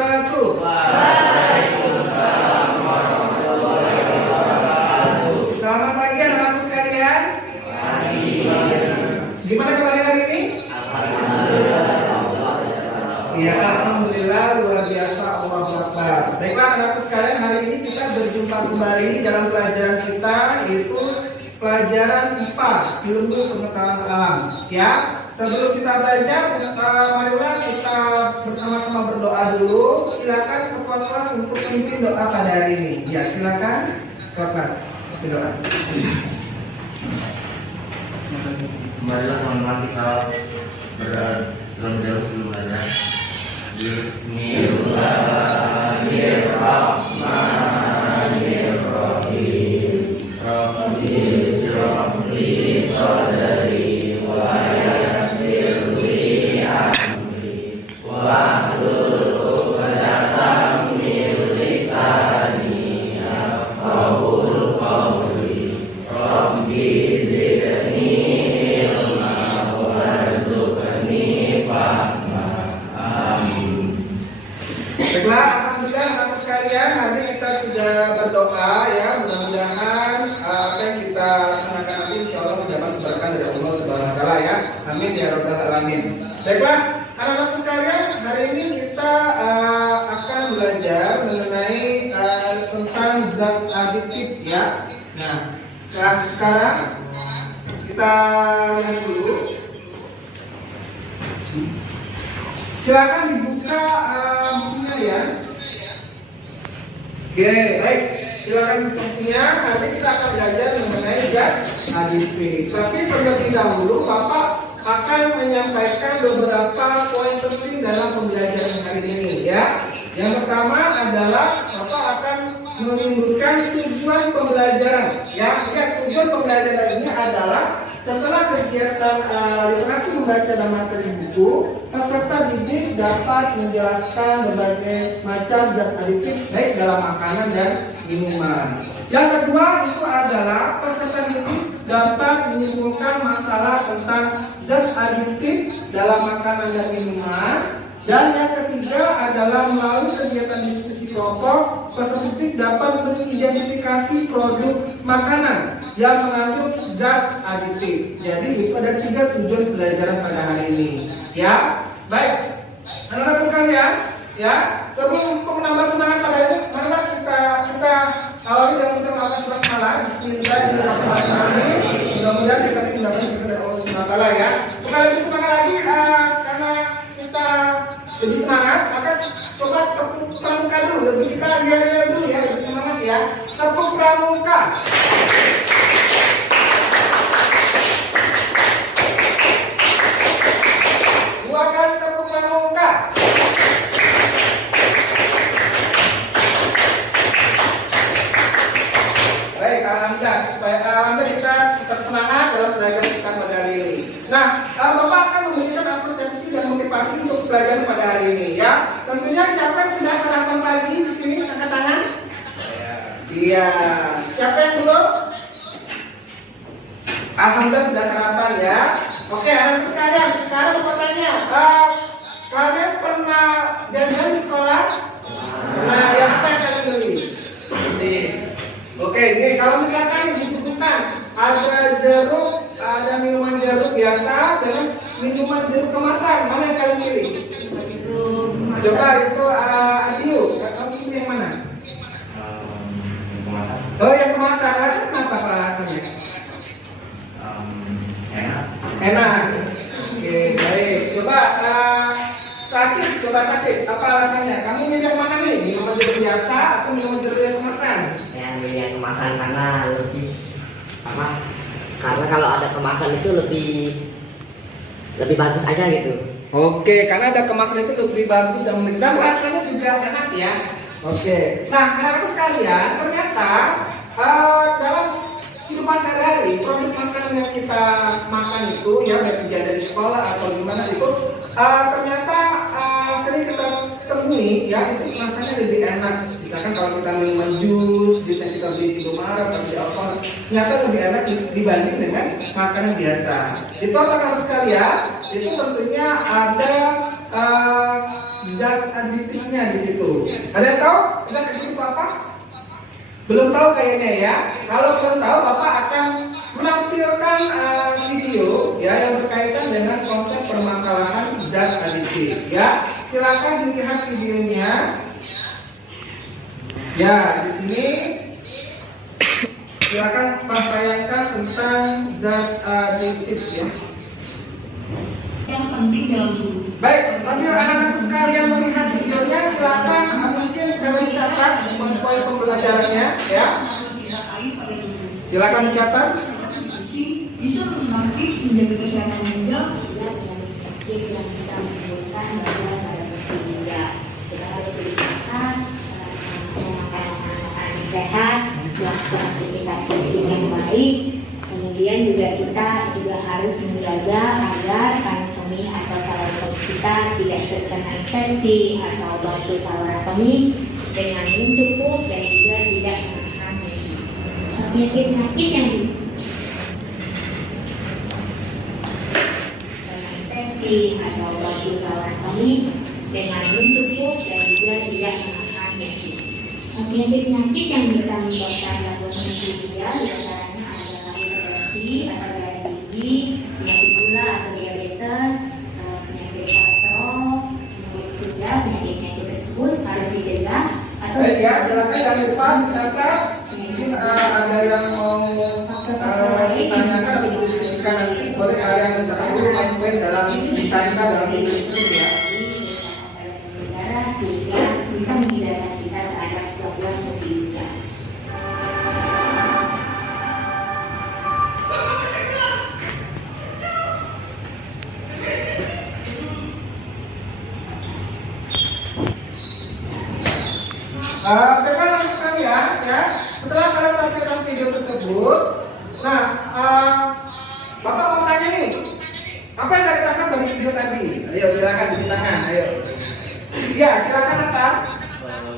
wabarakatuh. Selamat pagi anak-anak sekalian. Gimana kabarnya hari ini? Ya, alhamdulillah, luar biasa, Allahu Akbar. Baiklah anak-anak sekalian, hari ini kita berjumpa kembali dalam pelajaran kita, yaitu pelajaran IPA, ilmu pengetahuan alam. Ya, sebelum kita belajar, marilah kita bersama-sama berdoa dulu. Silakan ketua kelas untuk memimpin doa pada hari ini. Ya, silakan ketua kelas berdoa. Marilah teman-teman kita berdoa dalam sebelumnya. Bismillahirrahmanirrahim. Rabbi shrah li sadri wa yassir li amri wahlul 'uqdatam min lisani yafqahul qawli. Rabbi zidni ilma warzuqni fahma. Amin. Baiklah, alhamdulillah anak sekalian, hari ini kita sudah berdoa ya, mudah-mudahan apa yang kita laksanakan nanti insya Allah mendapat keberkahan dari Allah Subhanahu wa taala ya. Amin ya rabbal alamin. Baiklah, anak-anak sekalian, hari ini kita akan belajar mengenai tentang zat aditif ya. Nah, sekarang kita lihat dulu. Silakan dibuka bukunya ya. Oke, baik. Silakan bukunya. Nanti kita akan belajar mengenai zat aditif. Tapi terlebih dahulu, Bapak akan menyampaikan beberapa poin penting dalam pembelajaran hari ini ya. Yang pertama adalah Bapak akan menyebutkan tujuan pembelajaran. Ya, tujuan pembelajaran ini adalah setelah kegiatan literasi membaca dan materi buku, peserta didik dapat menjelaskan berbagai macam zat aditif baik dalam makanan dan minuman. Yang kedua itu adalah peserta didik dapat menyimpulkan masalah tentang zat aditif dalam makanan dan minuman. Dan yang ketiga adalah melalui kegiatan diskusi kelompok, peserta didik dapat mengidentifikasi produk makanan yang mengandung zat aditif. Jadi itu ada 3 tujuan pembelajaran pada hari ini. Ya, baik. Anak-anak sekalian, ya, sebelum untuk menambah semangat pada ini, mari kita awali dengan mengucapkan basmalah. Bismillahirrahmanirrahim. Mudah-mudahan kita mendapatkan berkat dari Allah Subhanahu wa taala ya. Sekali lagi semangat lagi karena kita lebih semangat, maka coba tepuk pramuka dulu. Lebih kita lihat dulu ya, lebih semangat ya. Tepuk pramuka. Dua kali tepuk pramuka. Baik, alhamdulillah. Supaya kita tetap semangat dalam belajar kita pada hari ini. Nah, Bapak akan memberikan apresiasi dan motivasi untuk pelajaran pada hari ini ya. Tentunya siapa yang sudah sarapan pagi di sini angkat tangan? Iya. Siapa yang belum? Alhamdulillah sudah sarapan ya. Oke, anak sekalian, sekarang aku tanya, kalian pernah jajan di sekolah? Nah, ya apa yang kalian beli? Oke, ini kalau misalkan disebutkan ada jeruk, ada minuman jeruk biasa dengan minuman jeruk kemasan, mana yang kalian pilih? Coba itu Adio, kamu pilih yang mana? Oh, yang kemasan. Kenapa alasannya? Enak. Oke, baik. Coba sakit. Apa alasannya? Kamu milih yang mana nih? Minuman jeruk biasa atau minuman jeruk yang kemasan? Yang kemasan karena lebih apa? Karena kalau ada kemasan itu lebih bagus aja gitu. Oke, karena ada kemasan itu lebih bagus dan rasanya juga enak ya. Oke. Nah, anak-anak sekalian, ternyata dalam kehidupan sehari-hari produk makanan yang kita makan itu ya, baik dari sekolah atau gimana itu ternyata sering kita temui ya itu rasanya lebih enak. Misalkan kalau kita minum jus, jus yang kita beli di Indomaret atau di Alfamart, ternyata lebih enak dibanding dengan makanan biasa. Itu akan sekalian, itu tentunya ada zat aditifnya di situ. Ada yang tahu zat aditif apa? Belum tahu kayaknya ya. Kalau belum tahu, Bapak akan menampilkan video ya yang berkaitan dengan konsep permasalahan zat aditif. Ya, silakan dilihat videonya. Ya, di sini silakan bayangkan tentang zat aditif ya. Yang penting dalam tubuh. Baik, sambil anak-anak sekalian melihat videonya, silakan mungkin kalian catat poin pembelajarannya ya. Tidak air pada tubuh. Silakan dicatat. Bisa otomatis menjaga kesehatan ginjal. Yang bisa menimbulkan gangguan pada fungsi ginjal. Kita harus usahakan memakan makanan sehat, melakukan aktivitas fisik yang baik. Kemudian juga kita harus menjaga agar anatomi atau saluran kemih kita tidak terkena infeksi atau batu saluran kemih dengan minum cukup dan juga tidak menahan penyakit-penyakit yang bisa infeksi atau batu saluran kemih dengan minum cukup dan juga tidak menahan penyakit yang bisa menyebabkan gangguan fungsi ginjal diantaranya adalah hipertensi atau darah tinggi, penyakit gula atau diabetes, penyakit kolesterol, kemudian sudah penyakit tersebut harus dicegah atau Baik ya, silakan jangan lupa dicatat. Mungkin ada yang mau ditanyakan atau didiskusikan nanti, boleh kalian mencatat dulu poin dalam ditanya dalam video ini ya. darah sehingga bisa menghindarkan kita terhadap gangguan fungsi ginjal. Teman-teman sekalian ya, setelah kalian melakukan video tersebut, nah Bapak mau tanya nih, apa yang kalian tangkap dari video tadi? Ayo silakan ditanyakan, ayo. Ya silakan atas.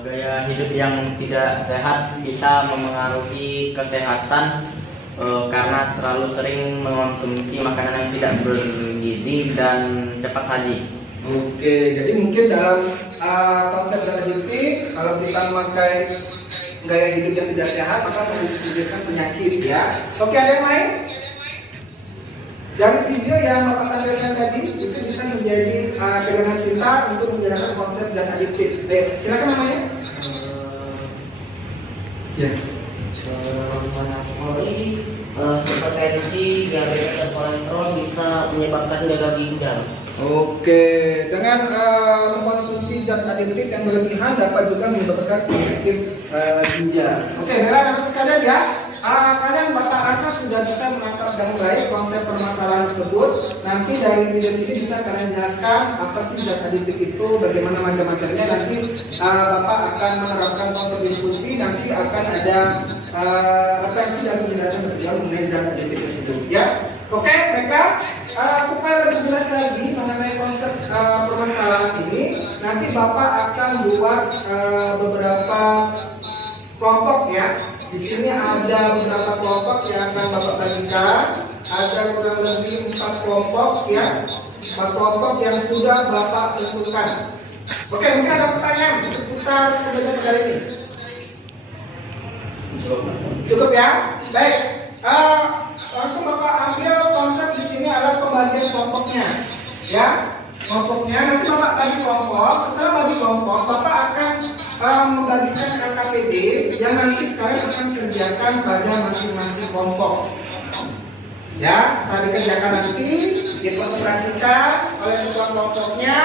Gaya hidup yang tidak sehat bisa memengaruhi kesehatan karena terlalu sering mengonsumsi makanan yang tidak bergizi dan cepat saji. Oke, jadi mungkin dalam konsep diabetes, kalau kita memakai gaya hidup yang tidak sehat, maka menimbulkan penyakit ya. Oke, ada yang lain? Dari video yang Bapak tampilkan tadi, itu bisa menjadi pegangan kita untuk menjelaskan konsep dan adiktif. Baik, silakan namanya. Ya. Hipertensi, diabetes dan kolesterol bisa menyebabkan gagal ginjal. Oke, dengan mengkonsumsi zat adiktif yang berlebihan dapat juga menyebabkan penyakit ginjal. Oke, baiklah sekalian ya. Kalian Bapak rasa sudah bisa menangkap dengan baik konsep permasalahan tersebut. Nanti dari video ini bisa kalian jelaskan apa sih zat adiktif itu, bagaimana macam-macamnya. Nanti Bapak akan menerapkan konsep diskusi. Nanti akan ada referensi dan penjelasan beliau mengenai zat adiktif tersebut. Ya, oke, baiklah. Supaya lebih jelas lagi mengenai konsep permasalahan ini, nanti Bapak akan buat beberapa kelompok ya. Di sini ada beberapa kelompok yang akan Bapak bagikan. Ada kurang lebih 4 kelompok ya. 4 kelompok yang sudah Bapak tentukan. Oke, mungkin ada pertanyaan seputar pembelajaran kali ini. Cukup ya. Baik. Langsung Bapak ambil konsep di sini adalah pembagian kelompoknya. Ya. Kelompoknya nanti Bapak bagi kelompok. Setelah bagi kelompok, Bapak akan membagikan LKPD yang nanti kalian akan kerjakan pada masing-masing kelompok. Ya, setelah dikerjakan nanti dipresentasikan oleh ketua kelompoknya.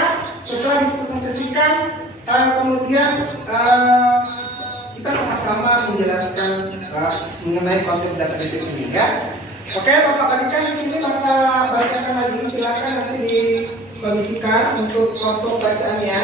Setelah dipresentasikan, kemudian kita sama-sama menjelaskan mengenai konsep data ini ya. Oke, Bapak bagikan di sini, Bapak bacakan lagi. Silakan nanti dikondisikan untuk kelompok bacaannya.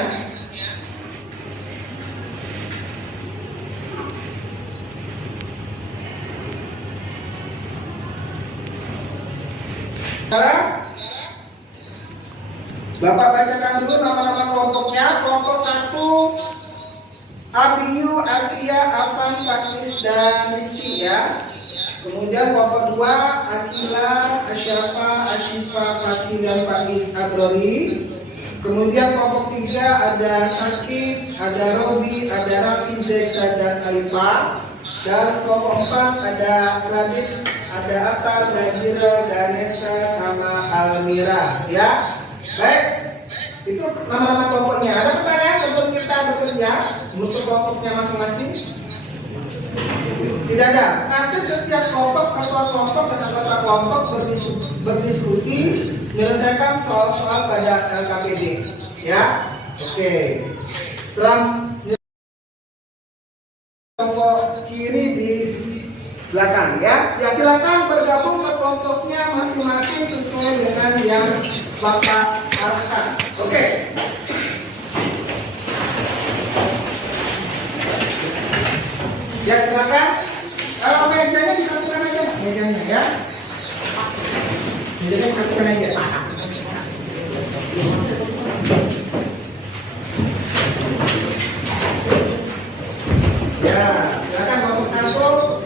Bapak bacakan dulu nama-nama kelompoknya. Kelompok 1 Abiyu, Akia, Afan, Fakis, dan Ricci ya. Kemudian kelompok 2 Akila, Asyafa, Asyifa, Fatih, dan Fakis, Abrori. Kemudian kelompok 3 ada Sakit, ada Robi, ada Rafi, Zeka, dan Alifah. Dan kelompok 4 ada Radit, ada Atal, Najira, Danesa, sama Almira ya. Baik, itu nama-nama kelompoknya. Ada pertanyaan sebelum kita bekerja untuk kelompoknya masing-masing? Tidak ada. Nanti setiap kelompok, ketua kelompok dan anggota kelompok berdiskusi menyelesaikan soal-soal pada LKPD ya. Oke. Setelah kelompok kiri di belakang ya. Ya silakan bergabung ke kelompoknya masing-masing sesuai dengan yang Bapak arahkan. Oke. Ya silakan. Mejanya disatukan aja. Mejanya ya. Mejanya disatukan aja. Ya, silakan kelompok 1,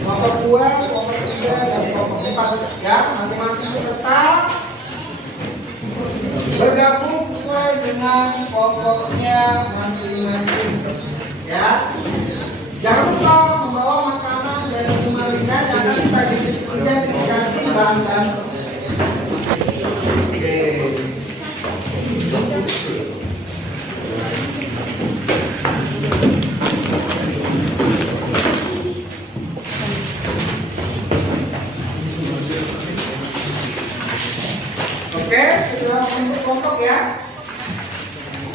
kelompok 2, kelompok 3, dan kelompok 4 ya, masing-masing peserta bergabung sesuai dengan kelompoknya masing-masing ya. Jangan lupa membawa makanan dan minuman ringan yang akan kita identifikasi bahan-bahan. Oke. Oke, sudah membentuk kelompok ya.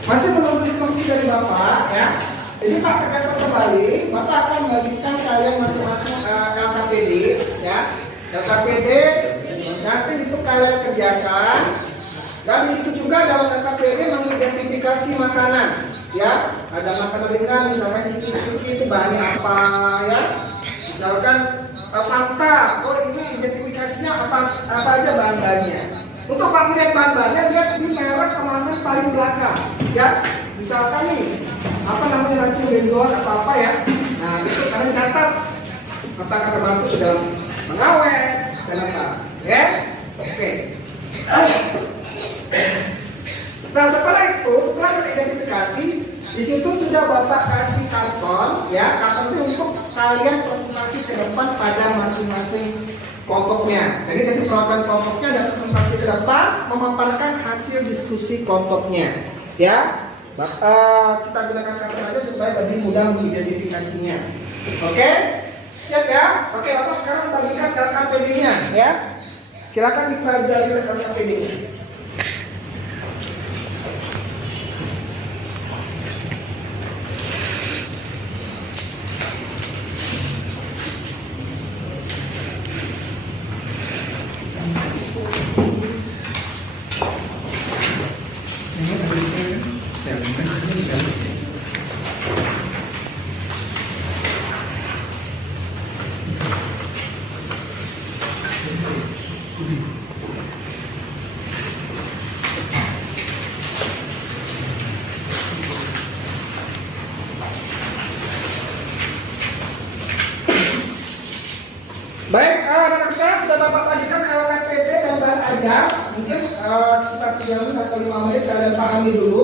Masih menunggu instruksi dari Bapak ya. Jadi Pak tegaskan kembali, Bapak akan membagikan kalian masing-masing LKPD ya. LKPD nanti itu kalian kerjakan. Dan di situ juga dalam LKPD mengidentifikasi makanan ya. Ada makanan ringan misalkan itu bahannya apa ya. Misalkan Fanta, oh ini identifikasinya apa aja bahan-bahannya. Untuk Pak melihat bahan-bahannya, lihat di merek kemasan paling belakang ya. Misalkan nih apa namanya nanti benjolan atau apa ya. Nah itu kalian catat apakah termasuk ke dalam pengawet dan apa ya. Oke. Nah setelah itu, setelah teridentifikasi, di situ sudah Bapak kasih karton ya, karton itu untuk kalian presentasi ke depan pada masing-masing kelompoknya. Jadi dari perwakilan kelompoknya dan presentasi ke depan memaparkan hasil diskusi kelompoknya ya. Kita gunakan karton aja supaya lebih mudah mengidentifikasinya. Oke? Siap ya? Oke, Bapak sekarang bagikan LKPD-nya ya. Silakan dipelajari LKPD-nya. Baik, anak-anak sekarang sudah Bapak bagikan LKPD dan bahan ajar. Mungkin sekitar 3 menit atau 5 menit kalian pahami dulu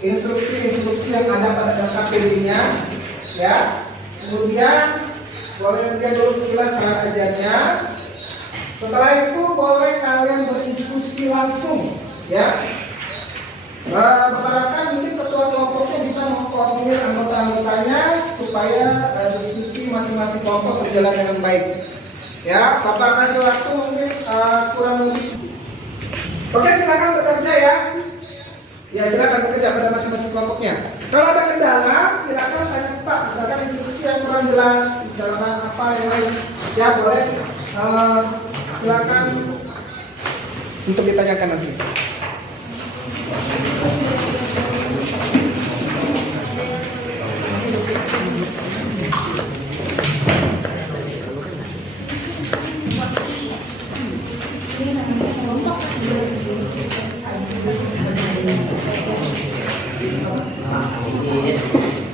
instruksi-instruksi yang ada pada LKPD-nya ya. Kemudian boleh lihat dulu sekilas bahan ajarnya. Setelah itu boleh kalian berdiskusi langsung ya. Bapak harapkan mungkin ketua kelompoknya bisa mengkoordinir anggota-anggotanya supaya diskusi masing-masing kelompok berjalan dengan baik. Ya, Bapak kasih waktu mungkin kurang lebih. Oke, silakan bekerja ya. Ya, silakan bekerja pada masing-masing kelompoknya. Kalau ada kendala, silakan tanya Pak. Misalkan instruksi yang kurang jelas, misalkan apa yang lain, ya boleh. Silakan untuk ditanyakan nanti.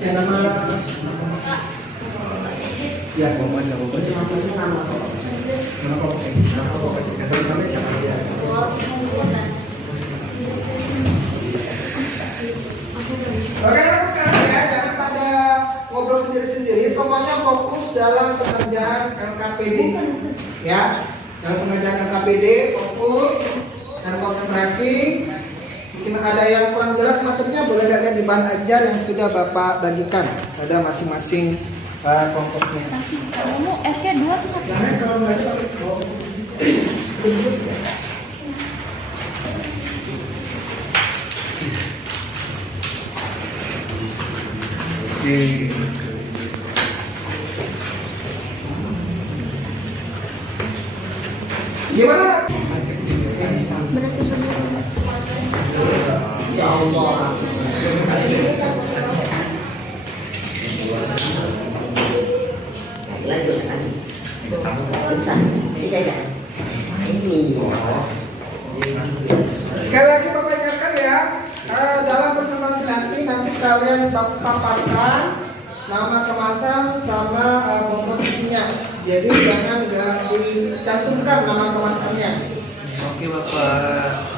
Ya nama ya pokoknya nama siapa ya? Oke, sekarang ya, jangan pada ngobrol sendiri-sendiri, semuanya fokus dalam pengerjaan LKPD. Ya, dalam pengerjaan LKPD fokus dan konsentrasi. Mungkin ada yang kurang jelas materinya, boleh lihat di bahan ajar yang sudah Bapak bagikan. Ada masing-masing kelompoknya. Kamu S-nya 2 atau 1? Jangan kalau nggak ada pakai kelompok. Terus ya. Gimana? Ya Allah. Lanjut sekali. Bisa. Tidak. Ini. Sekali lagi Bapak ingatkan ya, dalam presentasi nanti kalian paparkan nama kemasan sama komposisinya. Jadi jangan dicantumkan nama kemasannya. Oke Bapak.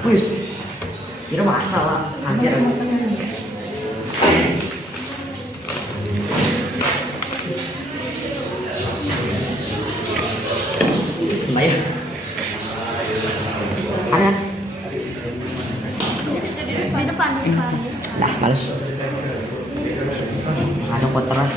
Wis. Kira masalah anjir. Baik. Ayan. Di depan. Dah, males. Ada kotoran.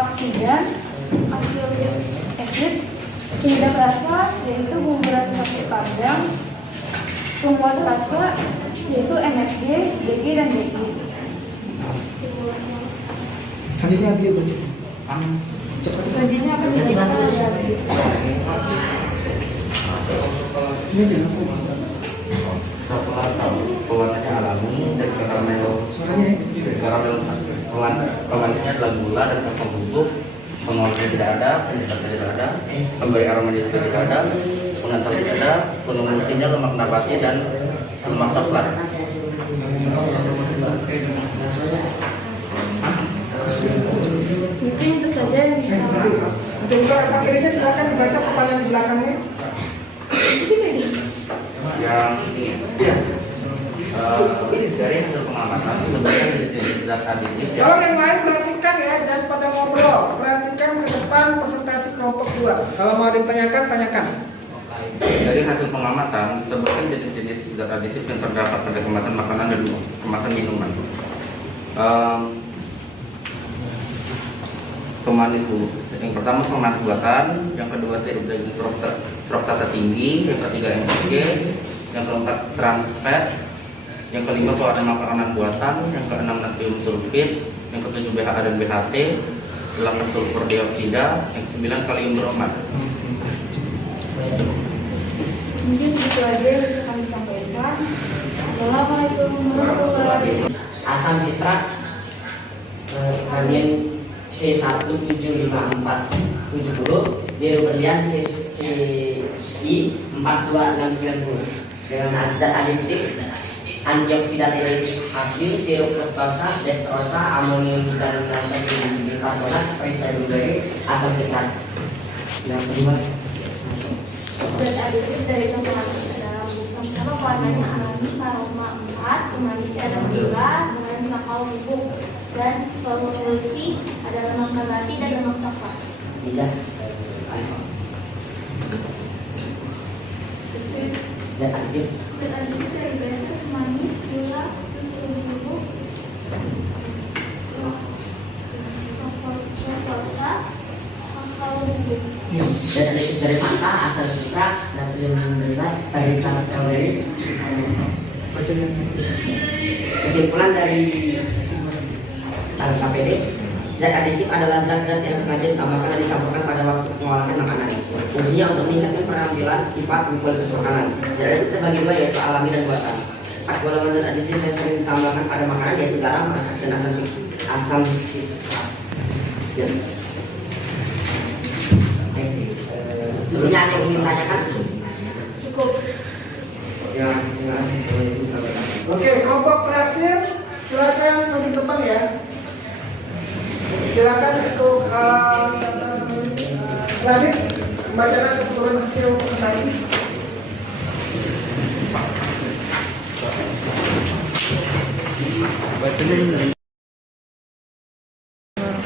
Antioksidan, antiacid, penyedap rasa yaitu bumbu rasa pakai padang, penguat rasa yaitu MSG, DG dan DI. Selanjutnya dia baca. Cepat. Selanjutnya akan dibacakan dari Ini jangan semua. Pewarnanya alami dan karamel. Suaranya ya. Karamel pewarnanya adalah gula dan kacang bubuk. Pengolahnya tidak ada, penyedapnya tidak ada, pemberi aroma juga tidak ada, pengantar tidak ada, pengemutinya lemak nabati dan lemak coklat. mungkin itu saja yang bisa. Untuk LKPD-nya silakan dibaca paparan di belakangnya. Yang Iya. dari hasil pengamatan sebenarnya jenis-jenis zat aditif Kalau yang lain perhatikan ya, jangan pada ngobrol. Perhatikan ke depan presentasi kelompok 2. Kalau mau ditanyakan, tanyakan. dari hasil pengamatan sebutkan jenis-jenis zat aditif yang terdapat pada kemasan makanan dan kemasan minuman. Pemanis dulu. Yang pertama pemanis buatan, yang kedua sirup daging fruktasa tinggi, yang ketiga MSG, yang keempat trans fat, yang kelima pewarna makanan buatan, yang keenam natrium sulfit, yang ketujuh BHA dan BHT, 8 sulfur dioksida, yang ke-9 kalium bromat. Mungkin segitu aja yang bisa kami sampaikan. Assalamualaikum warahmatullahi wabarakatuh. Asam sitrat kalian C17540, biru berlian CI 42690 dengan zat adiktif antioksidan aktif, sirup fruktosa, dektrosa, amonium bikarbonat, perisaidulari, asam sitrat. Yang kedua zat aditif dari tumbuhan dalam pertama warnanya alami, aroma 4, pemanisnya ada gula, kemudian kakao bubuk, dan formulasi ada lemak nabati dan lemak tokat. Tidak. Zat aditif. Zat aditif dari bahan manis, gula, susu bubuk, kakao bubuk. Zat aditif dari Fanta, asal citrak, natrium nitrat, dari sangat kalori. Kesimpulan dari KPD, zat aditif adalah zat-zat yang sengaja ditambahkan dan dicampurkan pada waktu pengolahan makanan. Fungsinya untuk meningkatkan penampilan, sifat, dan kualitas makanan. Zat aditif terbagi dua, yaitu alami dan buatan. Empat golongan zat aditif yang sering ditambahkan pada makanan yaitu garam, dan asam sitrat. Sebelumnya ada yang ingin tanyakan? Cukup. Ya, terima kasih. Oke, kelompok terakhir silakan maju ke depan ya. Silakan untuk Radit membacakan keseluruhan hasil presentasi.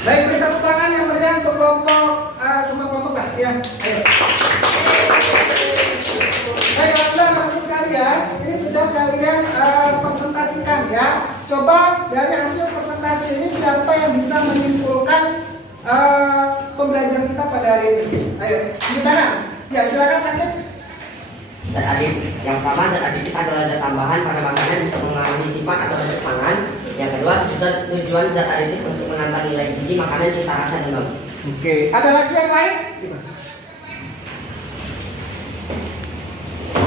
Baik, beri tepuk tangan yang meriah untuk kelompok semua kelompok lah ya. Ayo. Baik, teman-teman sekalian, ini sudah kalian presentasikan ya. Coba dari hasil presentasi ini siapa yang bisa menyimpulkan pembelajaran kita pada hari ini? Ayo, di tangan. Ya, silakan sakit. Zat aditif yang pertama, zat aditif adalah zat tambahan pada makanan untuk mengurangi sifat atau bentuk pangan. Yang kedua, tujuan zat aditif untuk menambah nilai gizi makanan, cita rasa dan bau. Oke, ada lagi yang lain?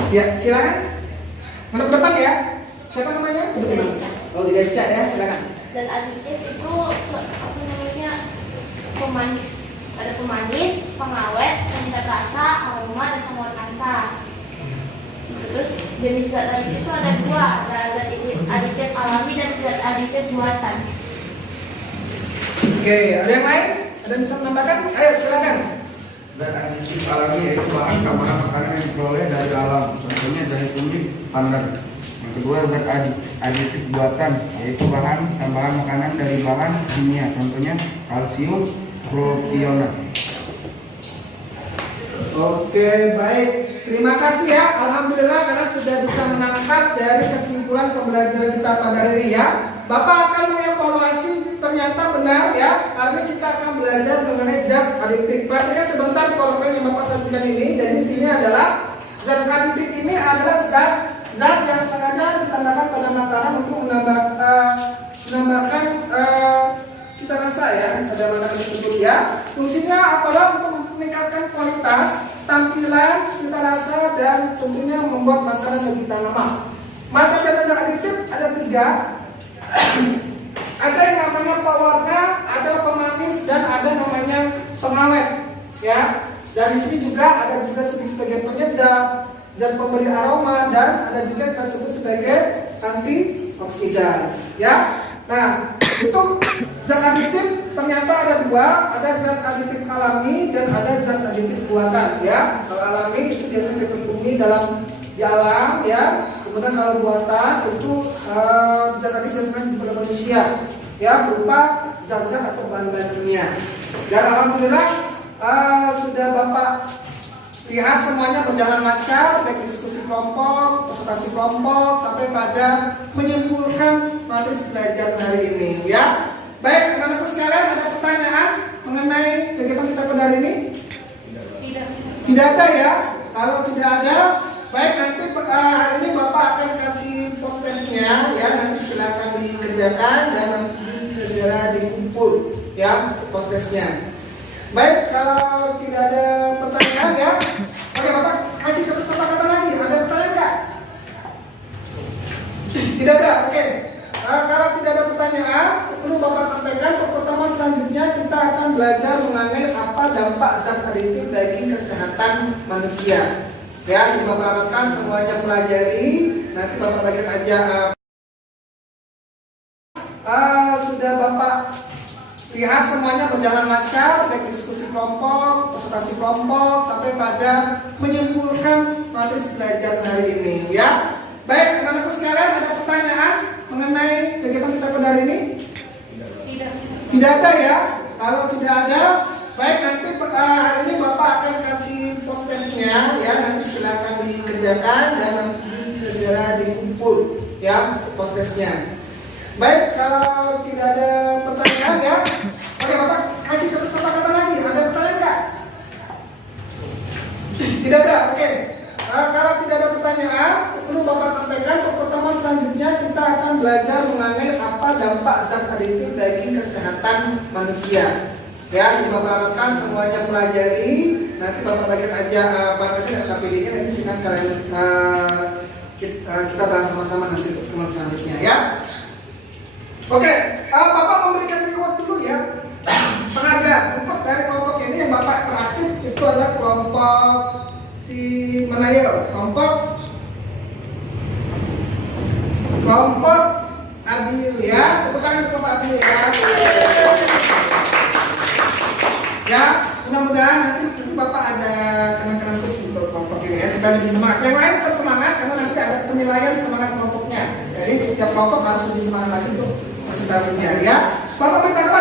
Ya, silakan. Menurut depan ya. Siapa namanya? Kebetulan. Oh, tidak bisa ya, silakan. Zat aditif itu apa namanya, pemanis. Ada pemanis, pengawet, peningkat rasa, aroma, dan penguat rasa. Terus jenis zat aditif itu ada dua, ada zat aditif alami dan zat aditif buatan. Oke, ada yang lain? Ada yang bisa menambahkan? Ayo, silakan. Zat aditif alami yaitu bahan tambahan makanan yang diperoleh dari alam, contohnya jahe kuning, pandan. Yang kedua, zat aditif buatan yaitu bahan tambahan makanan dari bahan kimia, contohnya kalsium, propiona. Oke, baik. Terima kasih ya. Alhamdulillah karena sudah bisa menangkap dari kesimpulan pembelajaran kita pada hari ini ya. Bapak akan mengevaluasi ternyata benar ya. Karena kita akan belajar mengenai zat aditif. Perhatikan sebentar PowerPoint yang Bapak sampaikan ini. Dan intinya adalah zat aditif ini adalah zat yang sengaja ditambahkan pada makanan untuk menambahkan cita rasa ya pada makanan tersebut ya. Fungsinya adalah untuk meningkatkan kualitas, tampilan, cita rasa, dan tentunya membuat makanan lebih tahan lama. Mata zat aditif ada 3. Ada yang namanya pewarna, ada pemanis, dan ada namanya pengawet ya. Dan di sini juga ada juga sebagai penyedap dan pemberi aroma, dan ada juga yang disebut sebagai antioksidan ya. Nah, untuk zat aditif ternyata ada 2, ada zat aditif alami dan ada zat aditif buatan ya. Kalau alami itu biasanya kita temui di alam ya. Kemudian kalau buatan itu zat aditif biasanya pada manusia ya, berupa zat-zat atau bahan-bahan kimia. Dan alhamdulillah sudah Bapak lihat semuanya berjalan lancar, baik diskusi kelompok, presentasi kelompok, sampai pada menyimpulkan materi pelajaran hari ini ya. Baik, anak-anak sekalian, ada pertanyaan mengenai kegiatan kita pada hari ini? Tidak ada ya. Kalau tidak ada, baik, nanti hari ini Bapak akan kasih post-testnya ya. Nanti silakan dikerjakan dan nanti segera dikumpul ya post-testnya. Baik, kalau tidak ada pertanyaan ya. Oke, Bapak kasih satu kata lagi. Ada pertanyaan nggak? Tidak ada. Oke. Kalau tidak ada pertanyaan, perlu Bapak sampaikan. Untuk pertama selanjutnya kita akan belajar mengenai apa dampak zat aditif bagi kesehatan manusia. Ya, Bapak harapkan semuanya pelajari. Nanti Bapak bagian aja. Sudah Bapak lihat semuanya berjalan lancar, baik diskusi kelompok, presentasi kelompok, sampai pada menyimpulkan materi belajar hari ini, ya. Baik, anak-anakku sekalian, ada pertanyaan mengenai kegiatan kita pada hari ini? Tidak ada ya. Kalau tidak ada, baik, nanti hari ini Bapak akan kasih post-testnya, ya. Nanti silakan dikerjakan dan nanti segera dikumpul, ya, post-testnya. Baik, kalau tidak ada pertanyaan, ya. Oke, Bapak kasih kesempatan lagi. Ada pertanyaan nggak? Tidak ada. Oke. Kalau tidak ada pertanyaan, perlu Bapak sampaikan untuk pertemuan selanjutnya kita akan belajar mengenai apa dampak zat aditif bagi kesehatan manusia. Ya, Bapak harapkan semuanya pelajari. Nanti Bapak bagian aja barangnya KPD-nya nanti silakan kalian kita bahas sama-sama nanti untuk pertemuan selanjutnya, ya. Oke, Bapak memberikan reward dulu ya. Penghargaan untuk dari kelompok ini yang Bapak terakhir itu adalah kelompok si Manayel, kelompok Abil ya. Tepuk tangan kelompok Abil ya. Ya, mudah-mudahan nanti Bapak ada kenang-kenang khusus untuk kelompok ini ya, supaya lebih semangat. Yang lain tetap semangat karena nanti ada penilaian semangat kelompoknya. Jadi setiap kelompok harus lebih semangat lagi untuk presentasinya ya. Bapak beritahu